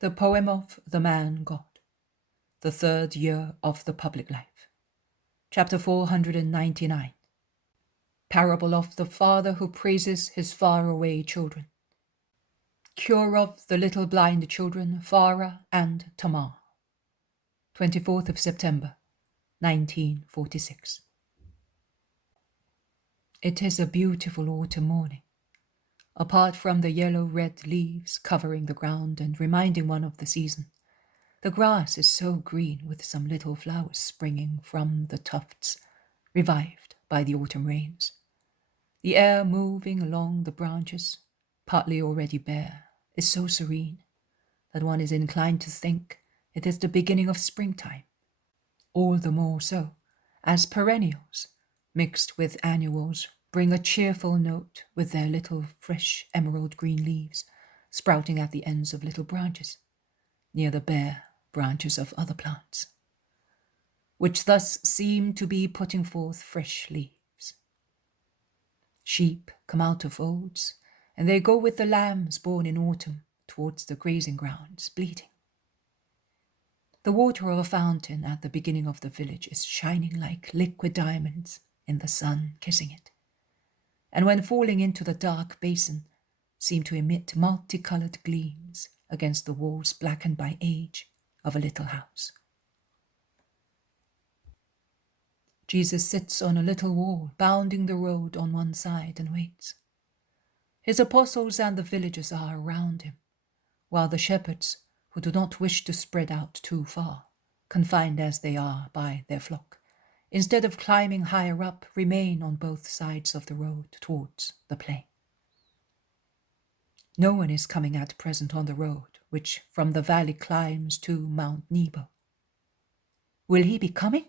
The Poem of the Man God, the Third Year of the Public Life. Chapter 499. Parable of the Father who praises his far-away children. Cure of the little blind children, Fara and Tamar. 24th of September, 1946. It is a beautiful autumn morning. Apart from the yellow-red leaves covering the ground and reminding one of the season, the grass is so green with some little flowers springing from the tufts, revived by the autumn rains. The air moving along the branches, partly already bare, is so serene that one is inclined to think it is the beginning of springtime. All the more so, as perennials, mixed with annuals, bring a cheerful note with their little fresh emerald green leaves sprouting at the ends of little branches, near the bare branches of other plants, which thus seem to be putting forth fresh leaves. Sheep come out of folds, and they go with the lambs born in autumn towards the grazing grounds, bleating. The water of a fountain at the beginning of the village is shining like liquid diamonds in the sun kissing it, and when falling into the dark basin, seem to emit multicolored gleams against the walls blackened by age of a little house. Jesus sits on a little wall, bounding the road on one side, and waits. His apostles and the villagers are around him, while the shepherds, who do not wish to spread out too far, confined as they are by their flock, instead of climbing higher up, remain on both sides of the road towards the plain. No one is coming at present on the road, which from the valley climbs to Mount Nebo. Will he be coming?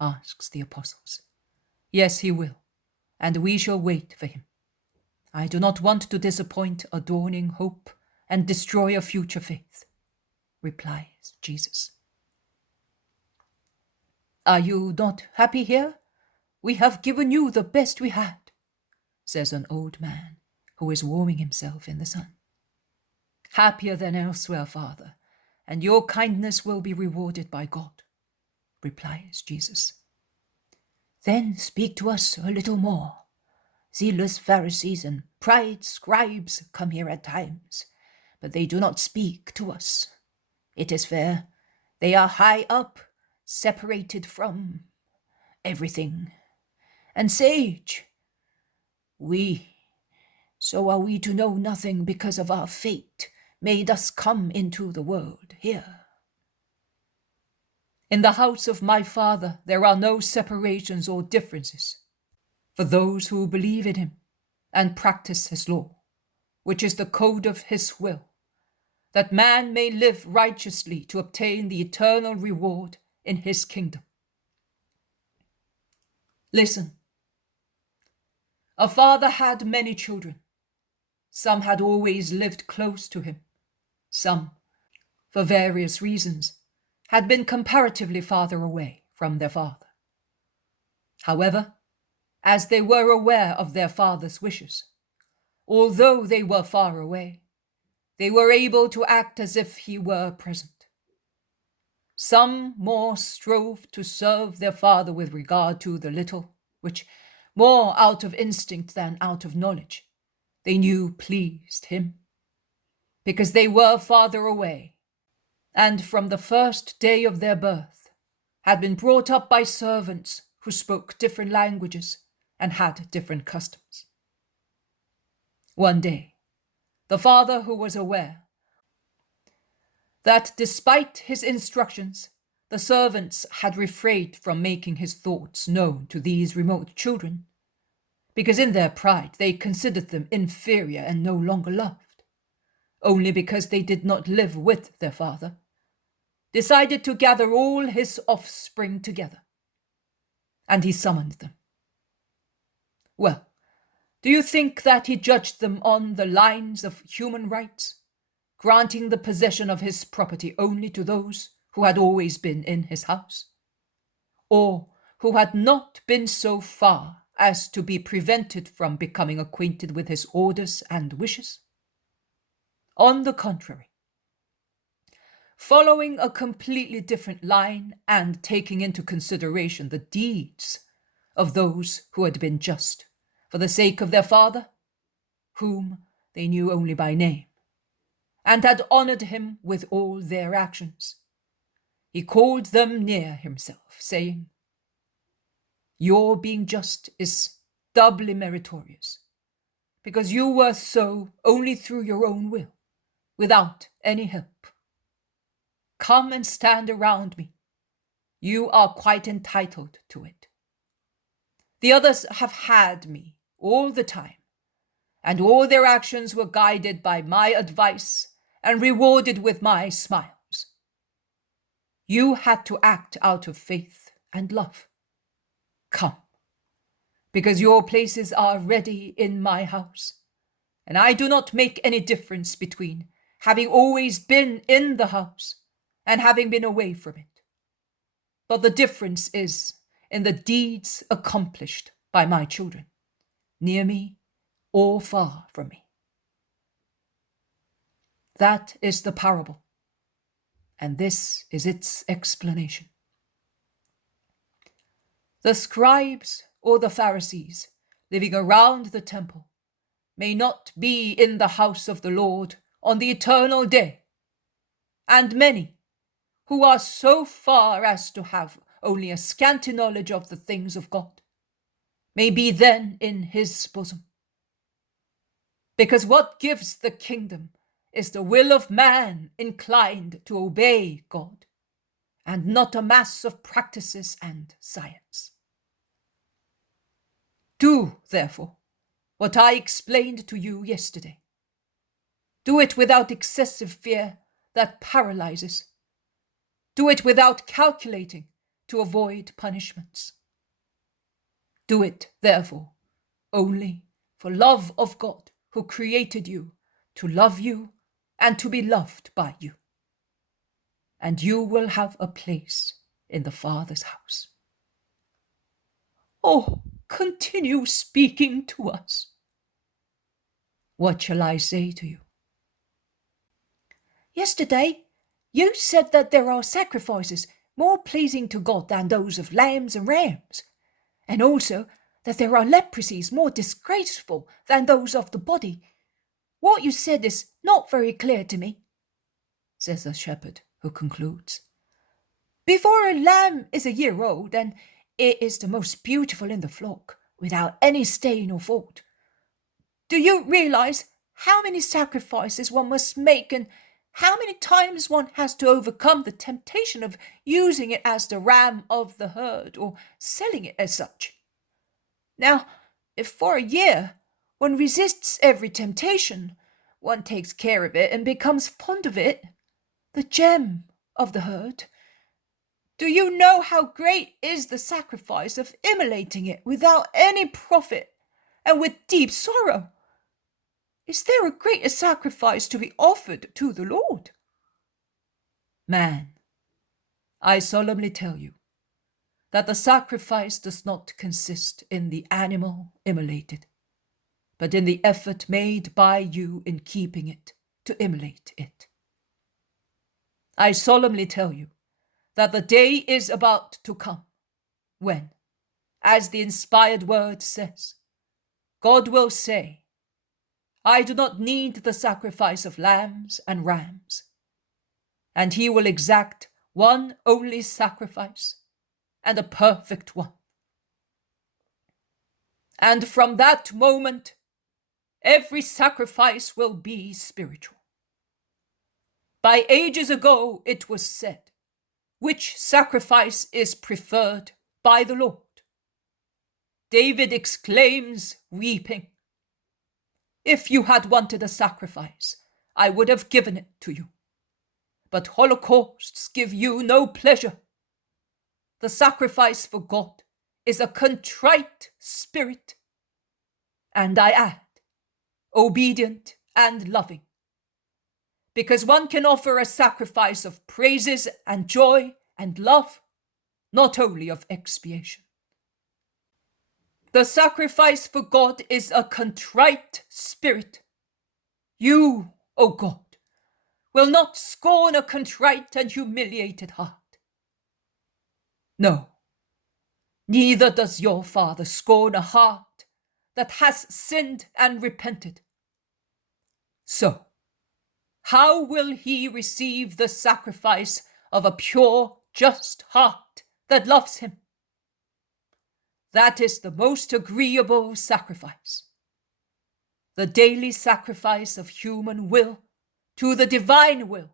Asks the apostles. Yes, he will, and we shall wait for him. I do not want to disappoint a dawning hope and destroy a future faith, replies Jesus. Are you not happy here? We have given you the best we had, says an old man who is warming himself in the sun. Happier than elsewhere, Father, and your kindness will be rewarded by God, replies Jesus. Then speak to us a little more. Zealous Pharisees and proud scribes come here at times, but they do not speak to us. It is fair. They are high up, separated from everything. And sage, so are we to know nothing because of our fate made us come into the world here. In the house of my Father there are no separations or differences for those who believe in him and practice his law, which is the code of his will, that man may live righteously to obtain the eternal reward in his kingdom. Listen. A father had many children. Some had always lived close to him. Some, for various reasons, had been comparatively farther away from their father. However, as they were aware of their father's wishes, although they were far away, they were able to act as if he were present. Some more strove to serve their father with regard to the little, which, more out of instinct than out of knowledge, they knew pleased him, because they were farther away, and from the first day of their birth had been brought up by servants who spoke different languages and had different customs. One day, the father, who was aware that despite his instructions, the servants had refrained from making his thoughts known to these remote children, because in their pride they considered them inferior and no longer loved, only because they did not live with their father, decided to gather all his offspring together, and he summoned them. Well, do you think that he judged them on the lines of human rights, granting the possession of his property only to those who had always been in his house, or who had not been so far as to be prevented from becoming acquainted with his orders and wishes? On the contrary, following a completely different line and taking into consideration the deeds of those who had been just for the sake of their father, whom they knew only by name, and had honored him with all their actions. He called them near himself, saying, "Your being just is doubly meritorious, because you were so only through your own will, without any help. Come and stand around me. You are quite entitled to it. The others have had me all the time, and all their actions were guided by my advice and rewarded with my smiles. You had to act out of faith and love. Come, because your places are ready in my house, and I do not make any difference between having always been in the house and having been away from it. But the difference is in the deeds accomplished by my children, near me or far from me." That is the parable, and this is its explanation. The scribes or the Pharisees living around the temple may not be in the house of the Lord on the eternal day, and many who are so far as to have only a scanty knowledge of the things of God may be then in his bosom. Because what gives the kingdom is the will of man inclined to obey God, and not a mass of practices and science. Do, therefore, what I explained to you yesterday. Do it without excessive fear that paralyzes. Do it without calculating to avoid punishments. Do it, therefore, only for love of God, who created you to love you and to be loved by you. And you will have a place in the Father's house. Oh, continue speaking to us. What shall I say to you? Yesterday, you said that there are sacrifices more pleasing to God than those of lambs and rams, and also that there are leprosies more disgraceful than those of the body. What you said is not very clear to me, says the shepherd, who concludes. Before a lamb is a year old, and it is the most beautiful in the flock, without any stain or fault. Do you realize how many sacrifices one must make, and how many times one has to overcome the temptation of using it as the ram of the herd, or selling it as such? Now, if for a year one resists every temptation, one takes care of it and becomes fond of it, the gem of the herd, do you know how great is the sacrifice of immolating it without any profit and with deep sorrow? Is there a greater sacrifice to be offered to the Lord? Man, I solemnly tell you that the sacrifice does not consist in the animal immolated, but in the effort made by you in keeping it to immolate it. I solemnly tell you that the day is about to come when, as the inspired word says, God will say, "I do not need the sacrifice of lambs and rams," and he will exact one only sacrifice, and a perfect one. And from that moment, every sacrifice will be spiritual. By ages ago it was said, which sacrifice is preferred by the Lord? David exclaims, weeping, "If you had wanted a sacrifice, I would have given it to you. But holocausts give you no pleasure. The sacrifice for God is a contrite spirit." And I add, obedient and loving. Because one can offer a sacrifice of praises and joy and love, not only of expiation. The sacrifice for God is a contrite spirit. You, O God, will not scorn a contrite and humiliated heart. No, neither does your Father scorn a heart that has sinned and repented. So, how will he receive the sacrifice of a pure, just heart that loves him? That is the most agreeable sacrifice. The daily sacrifice of human will to the divine will,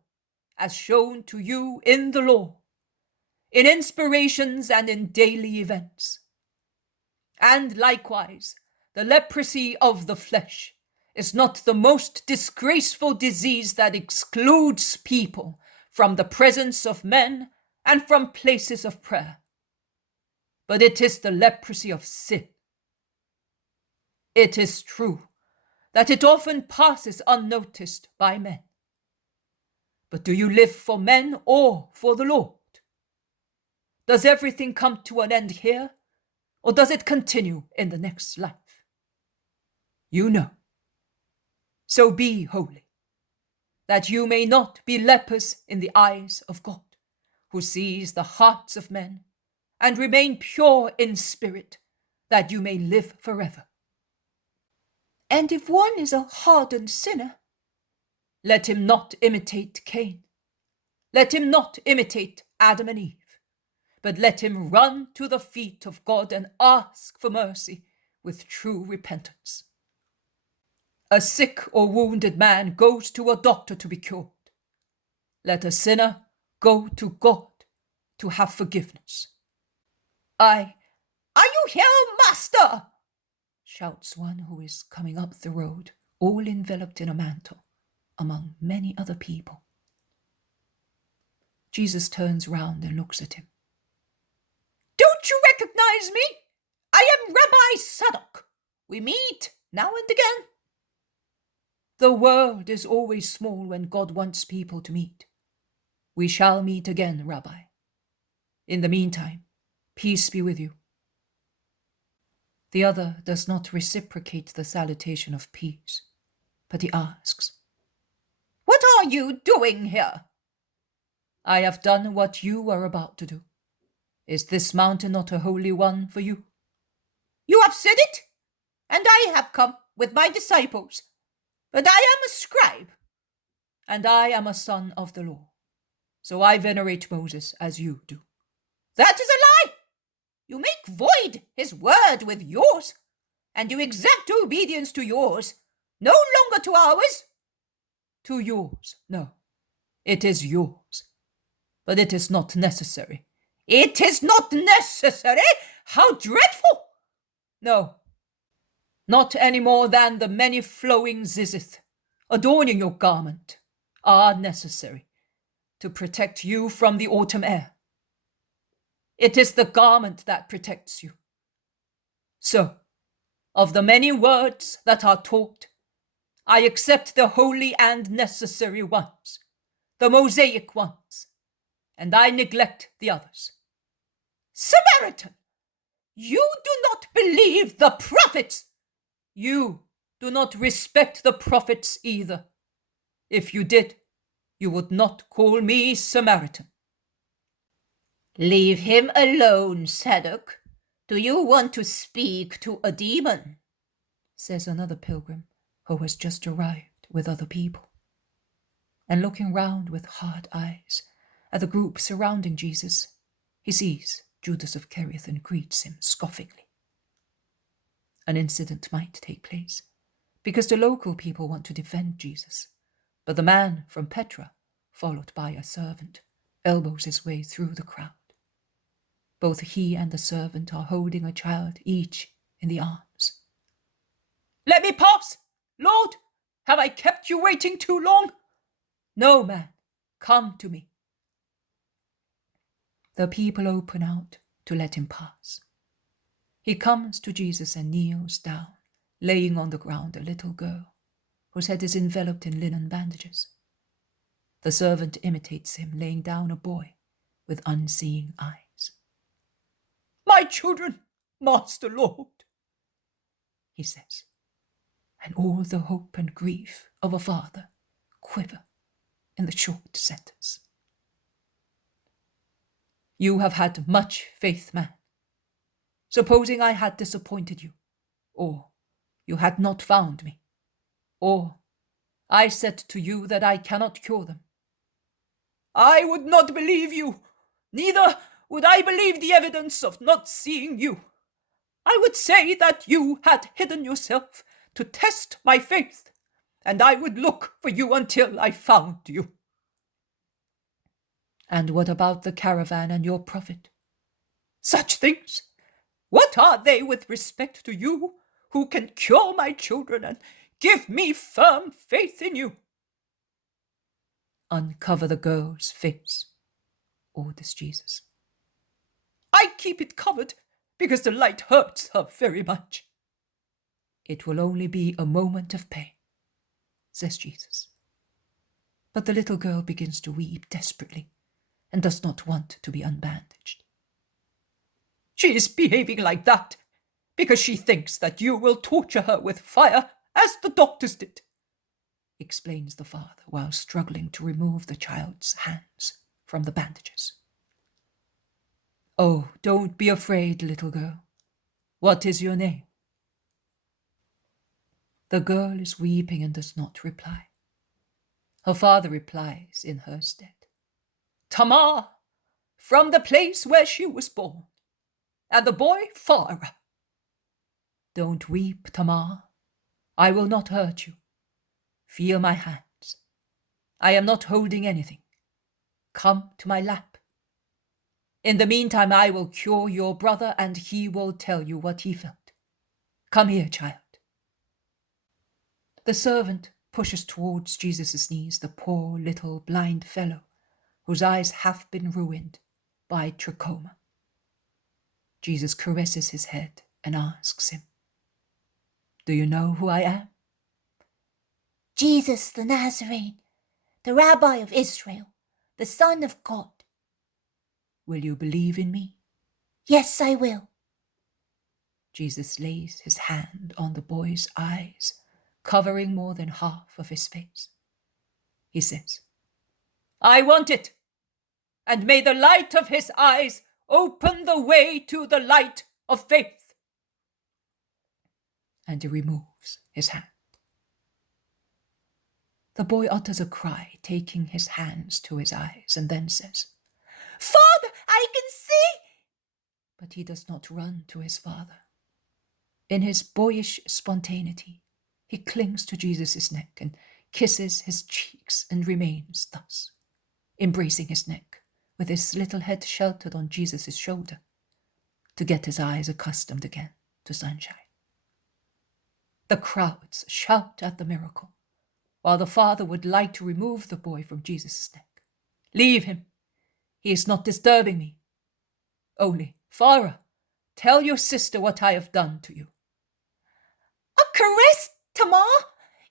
as shown to you in the law, in inspirations and in daily events. And likewise, the leprosy of the flesh is not the most disgraceful disease that excludes people from the presence of men and from places of prayer, but it is the leprosy of sin. It is true that it often passes unnoticed by men. But do you live for men or for the Lord? Does everything come to an end here, or does it continue in the next life? You know. So be holy, that you may not be lepers in the eyes of God, who sees the hearts of men, and remain pure in spirit, that you may live forever. And if one is a hardened sinner, let him not imitate Cain. Let him not imitate Adam and Eve, but let him run to the feet of God and ask for mercy with true repentance. A sick or wounded man goes to a doctor to be cured. Let a sinner go to God to have forgiveness. Are you here, master? Shouts one who is coming up the road, all enveloped in a mantle, among many other people. Jesus turns round and looks at him. Don't you recognize me? I am Rabbi Sadok. We meet now and again. The world is always small when God wants people to meet. We shall meet again, Rabbi. In the meantime, peace be with you. The other does not reciprocate the salutation of peace, but he asks, What are you doing here? I have done what you are about to do. Is this mountain not a holy one for you? You have said it, and I have come with my disciples, but I am a scribe. And I am a son of the law, so I venerate Moses as you do. That is a lie! You make void his word with yours, and you exact obedience to yours, no longer to ours. To yours, no. It is yours. But it is not necessary. It is not necessary? How dreadful! No, not any more than the many flowing zizith, adorning your garment, are necessary to protect you from the autumn air. It is the garment that protects you. So, of the many words that are taught, I accept the holy and necessary ones, the Mosaic ones, and I neglect the others. Samaritan, you do not believe the prophets. You do not respect the prophets either. If you did, you would not call me Samaritan. Leave him alone, Sadok. Do you want to speak to a demon? Says another pilgrim who has just arrived with other people. And looking round with hard eyes at the group surrounding Jesus, he sees Judas of Kerioth and greets him scoffingly. An incident might take place, because the local people want to defend Jesus, but the man from Petra, followed by a servant, elbows his way through the crowd. Both he and the servant are holding a child, each in the arms. Let me pass! Lord, have I kept you waiting too long? No, man, come to me. The people open out to let him pass. He comes to Jesus and kneels down, laying on the ground a little girl, whose head is enveloped in linen bandages. The servant imitates him, laying down a boy with unseeing eyes. My children, Master Lord, he says, and all the hope and grief of a father quiver in the short sentence. You have had much faith, man. Supposing I had disappointed you, or you had not found me, or I said to you that I cannot cure them, I would not believe you, neither would I believe the evidence of not seeing you. I would say that you had hidden yourself to test my faith, and I would look for you until I found you. And what about the caravan and your prophet? Such things? What are they with respect to you, who can cure my children and give me firm faith in you? Uncover the girl's face, orders Jesus. I keep it covered because the light hurts her very much. It will only be a moment of pain, says Jesus. But the little girl begins to weep desperately and does not want to be unbandaged. She is behaving like that because she thinks that you will torture her with fire as the doctors did, explains the father while struggling to remove the child's hands from the bandages. Oh, don't be afraid, little girl. What is your name? The girl is weeping and does not reply. Her father replies in her stead. Tamar, from the place where she was born, and the boy Fara. Don't weep, Tamar. I will not hurt you. Feel my hands. I am not holding anything. Come to my lap. In the meantime, I will cure your brother, and he will tell you what he felt. Come here, child. The servant pushes towards Jesus' knees the poor little blind fellow whose eyes have been ruined by trachoma. Jesus caresses his head and asks him, Do you know who I am? Jesus the Nazarene, the Rabbi of Israel, the Son of God. Will you believe in me? Yes, I will. Jesus lays his hand on the boy's eyes, covering more than half of his face. He says, I want it, and may the light of his eyes open the way to the light of faith. And he removes his hand. The boy utters a cry, taking his hands to his eyes, and then says, Father, I can see! But he does not run to his father. In his boyish spontaneity, he clings to Jesus' neck and kisses his cheeks and remains thus, embracing his neck, with his little head sheltered on Jesus' shoulder, to get his eyes accustomed again to sunshine. The crowds shout at the miracle, while the father would like to remove the boy from Jesus' neck. Leave him. He is not disturbing me. Only, Fara, tell your sister what I have done to you. A caress, Tamar.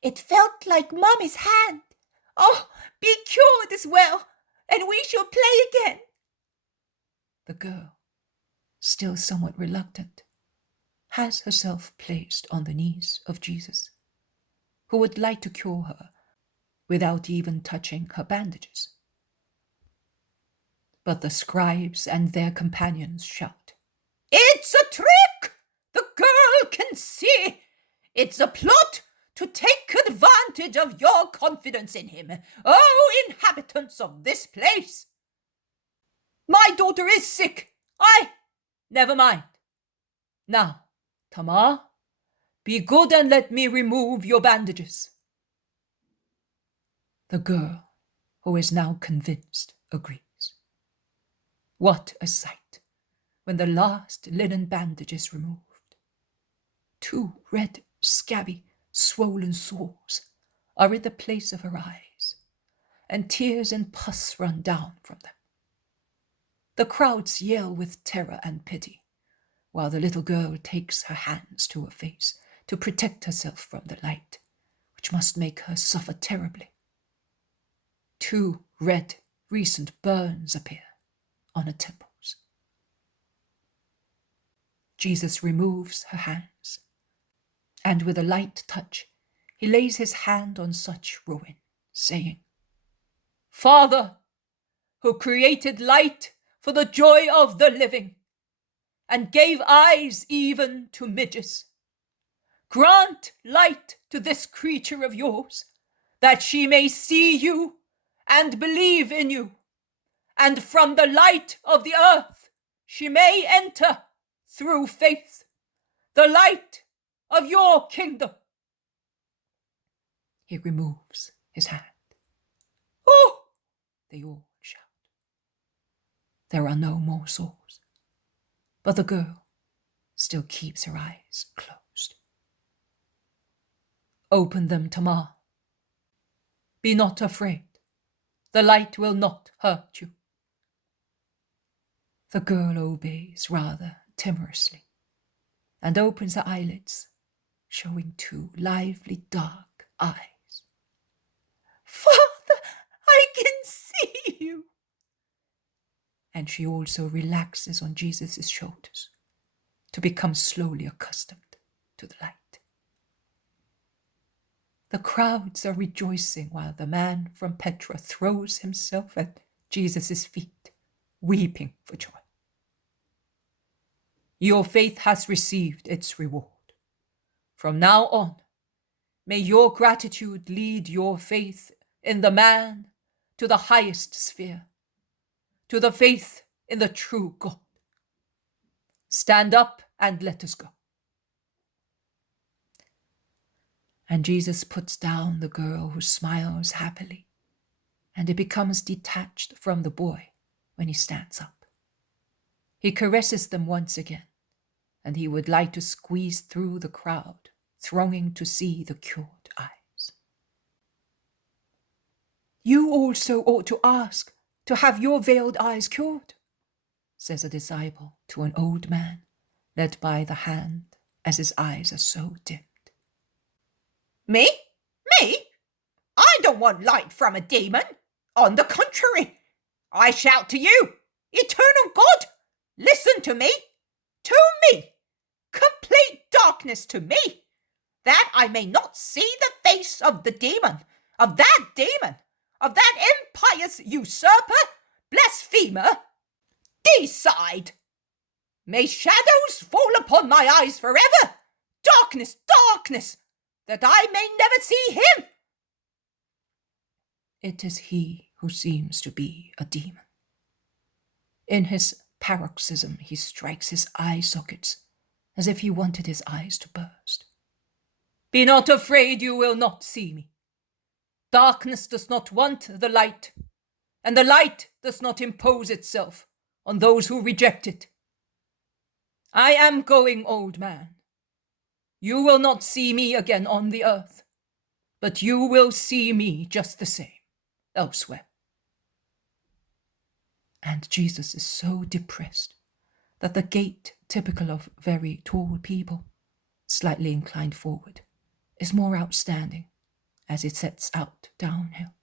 It felt like Mummy's hand. Oh, be cured as well, and we shall play again. The girl, still somewhat reluctant, has herself placed on the knees of Jesus, who would like to cure her without even touching her bandages. But the scribes and their companions shout, It's a trick! The girl can see! It's a plot to take advantage of your confidence in him, oh inhabitants of this place! My daughter is sick! Never mind. Now, Tamar, be good and let me remove your bandages. The girl, who is now convinced, agrees. What a sight when the last linen bandage is removed. 2 red, scabby, swollen sores are in the place of her eyes, and tears and pus run down from them. The crowds yell with terror and pity, while the little girl takes her hands to her face to protect herself from the light, which must make her suffer terribly. 2 red, recent burns appear on her temples. Jesus removes her hands, and with a light touch, he lays his hand on such ruin, saying, Father, who created light for the joy of the living, and gave eyes even to midges, grant light to this creature of yours, that she may see you and believe in you, and from the light of the earth she may enter through faith the light of your kingdom. He removes his hand. Oh! They all shout. There are no more souls, but the girl still keeps her eyes closed. Open them, Tamar. Be not afraid. The light will not hurt you. The girl obeys rather timorously and opens her eyelids, showing two lively dark eyes. Father, I can see you. And she also relaxes on Jesus' shoulders to become slowly accustomed to the light. The crowds are rejoicing while the man from Petra throws himself at Jesus' feet, weeping for joy. Your faith has received its reward. From now on, may your gratitude lead your faith in the man to the highest sphere, to the faith in the true God. Stand up and let us go. And Jesus puts down the girl who smiles happily, and it becomes detached from the boy when he stands up. He caresses them once again, and he would like to squeeze through the crowd, thronging to see the cured eyes. You also ought to ask to have your veiled eyes cured, says a disciple to an old man, led by the hand as his eyes are so dimmed. Me? Me? I don't want light from a demon. On the contrary, I shout to you, eternal God, listen to me, complete darkness to me, that I may not see the face of the demon, of that impious usurper, blasphemer. Decide. May shadows fall upon my eyes forever, darkness, that I may never see him. It is he who seems to be a demon. In his paroxysm, he strikes his eye sockets as if he wanted his eyes to burst. Be not afraid, you will not see me. Darkness does not want the light, and the light does not impose itself on those who reject it. I am going, old man. You will not see me again on the earth, but you will see me just the same elsewhere. And Jesus is so depressed that the gait typical of very tall people, slightly inclined forward, is more outstanding as it sets out downhill.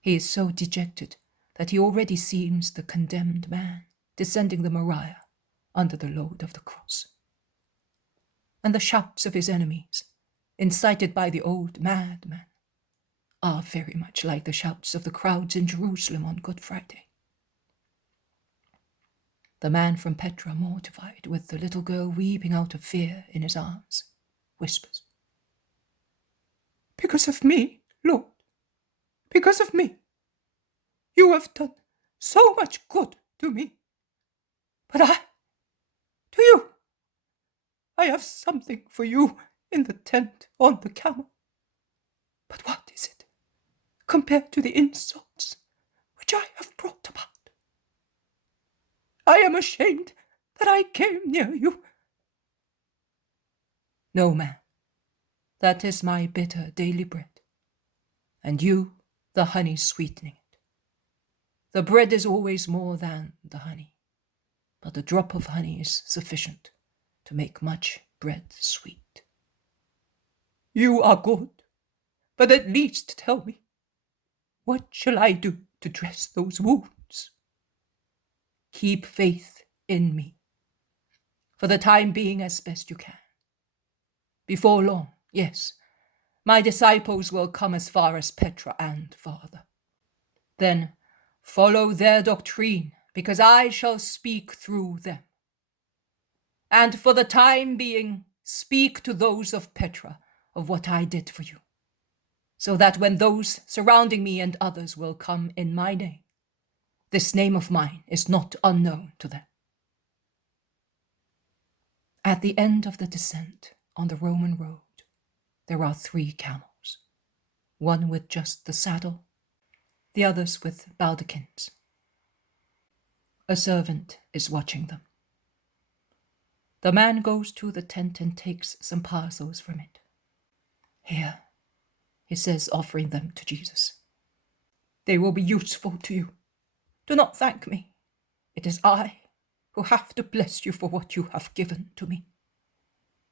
He is so dejected that he already seems the condemned man descending the Moriah under the load of the cross. And the shouts of his enemies, incited by the old madman, are very much like the shouts of the crowds in Jerusalem on Good Friday. The man from Petra, mortified, with the little girl weeping out of fear in his arms, whispers, Because of me, Lord, because of me. You have done so much good to me. But to you, I have something for you in the tent on the camel. But what is it compared to the insults which I have brought about? I am ashamed that I came near you. No, man, that is my bitter daily bread, and you the honey sweetening it. The bread is always more than the honey, but a drop of honey is sufficient to make much bread sweet. You are good, but at least tell me, what shall I do to dress those wounds? Keep faith in me, for the time being as best you can. Before long, yes, my disciples will come as far as Petra and farther. Then follow their doctrine, because I shall speak through them. And for the time being, speak to those of Petra of what I did for you, so that when those surrounding me and others will come in my name, this name of mine is not unknown to them. At the end of the descent on the Roman road, there are 3 camels, one with just the saddle, the others with baldachins. A servant is watching them. The man goes to the tent and takes some parcels from it. Here, he says, offering them to Jesus. They will be useful to you. Do not thank me. It is I who have to bless you for what you have given to me.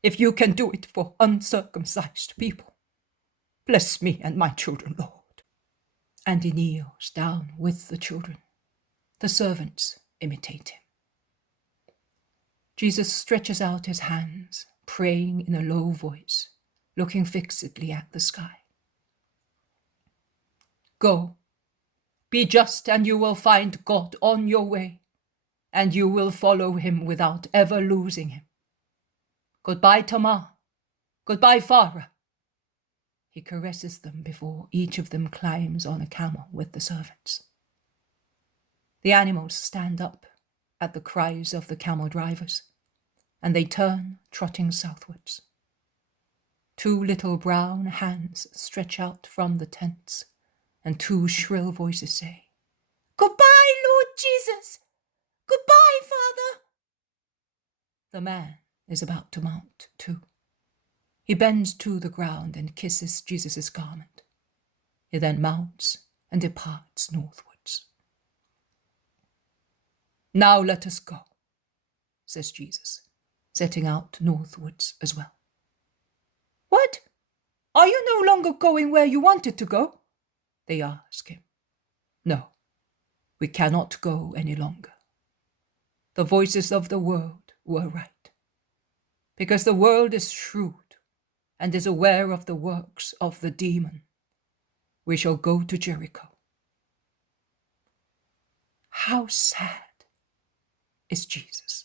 If you can do it for uncircumcised people, bless me and my children, Lord. And he kneels down with the children. The servants imitate him. Jesus stretches out his hands, praying in a low voice, looking fixedly at the sky. Go, be just, and you will find God on your way, and you will follow him without ever losing him. Goodbye, Tamar. Goodbye, Fara. He caresses them before each of them climbs on a camel with the servants. The animals stand up at the cries of the camel drivers, and they turn, trotting southwards. 2 little brown hands stretch out from the tents, and 2 shrill voices say, Goodbye, Lord Jesus! Goodbye, Father! The man is about to mount too. He bends to the ground and kisses Jesus' garment. He then mounts and departs northwards. Now let us go, says Jesus, setting out northwards as well. What? Are you no longer going where you wanted to go? They ask him. No, we cannot go any longer. The voices of the world were right, because the world is shrewd and is aware of the works of the demon. We shall go to Jericho. How sad is Jesus.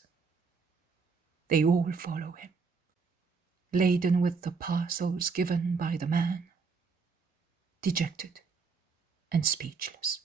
They all follow him, laden with the parcels given by the man, dejected and speechless.